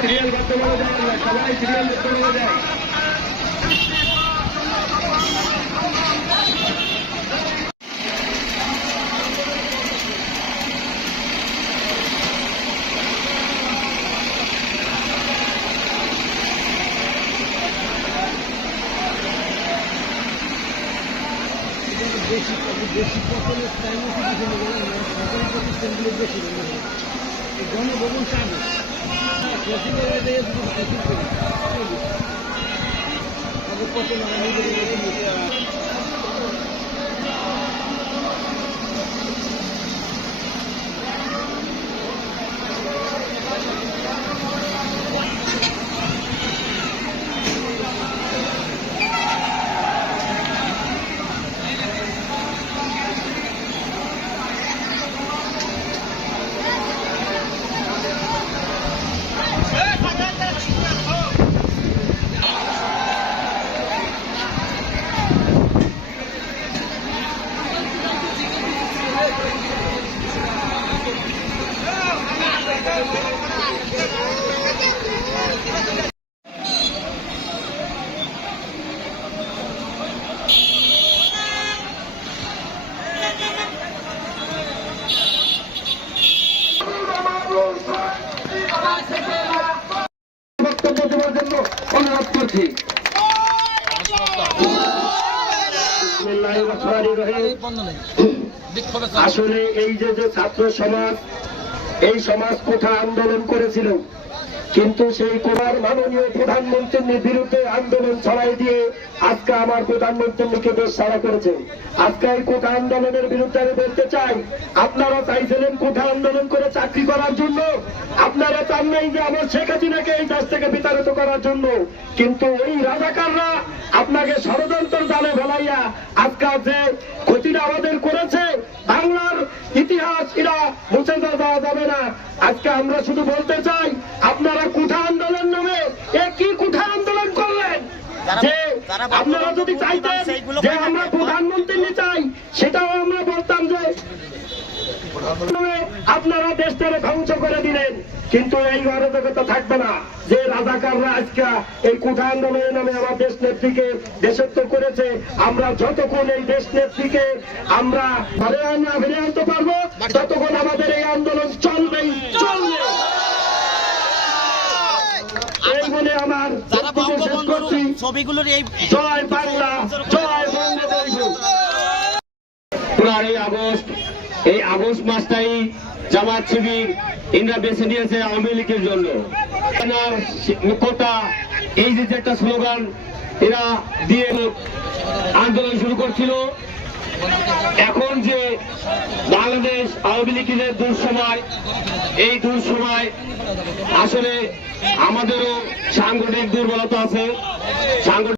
Serial করতে বলে যায় না সবাই সিরিয়াল করতে বলে যায় বেশি বেশি পতনের টাইম আছে সরকারি প্রতিষ্ঠানগুলো বেশি জনভবন চাবে পতন বক্তব্য দেওয়ার জন্য অনুরোধ করছি। আসলে এই যে যে ছাত্র সমাজ, এই সমাজ কোঠা আন্দোলন করেছিল কিন্তু সেই কোঠার মাননীয় প্রধানমন্ত্রীর বিরুদ্ধে আন্দোলন ছড়াই দিয়ে আজকে আমার প্রধানমন্ত্রীকে দেশ ছাড়া করেছে। আজকে এই কোঠা আন্দোলনের বিরুদ্ধে আমি বলতে চাই, আপনারা চাইছিলেন কোঠা আন্দোলন করে চাকরি করার জন্য, আপনারা চান নাই যে আমার শেখ হাসিনাকে এই দেশ থেকে বিতাড়িত করার জন্য। কিন্তু ওই রাজাকাররা আপনাকে ষড়যন্ত্র জালে ফেলাইয়া আজকাল যে ক্ষতিটা আমাদের করেছে, বাংলার ইতিহাস এরা মুছে যাওয়া যাবে না। আজকে আমরা শুধু বলতে চাই আপনারা কুঠা আন্দোলন নামে এ কি কুঠা আন্দোলন করলেন? যে আপনারা যদি চাইতেন যে আমরা প্রধানমন্ত্রী প্রধানমন্ত্রী চাই সেটাও আমরা বলতাম যে আপনারা দেশটাকে ধ্বংস করে দিলেন। কিন্তু এই অরাজকতা থাকবে না। যে রাজাকাররা আজকে এই কুঠা আন্দোলনের নামে আমার দেশ নেত্রীকে দেশত্ব করেছে আমরা যতক্ষণ এই দেশ নেত্রীকে আমরা ঘরে আনা ফিরে আনতে পারব ততক্ষণ আমাদের এই আন্দোলন চলবেই চলবে। এই বলে আমার ছবিগুলোর এই জয় বাংলা জয় বঙ্গবন্ধু। পনেরোই আগস্ট এই আগস্ট মাসটাই জামাত শিবির ইন্দ্রা বেছে নিয়েছে আওয়ামী লীগের জন্য। কোটা এই যে একটা স্লোগান, এরা দিয়ে আন্দোলন শুরু করছিল। এখন যে বাংলাদেশ আওয়ামী লীগের দুঃসময়, এই দুঃসময় আসলে আমাদেরও সাংগঠনিক দুর্বলতা আছে। সাংগঠনিক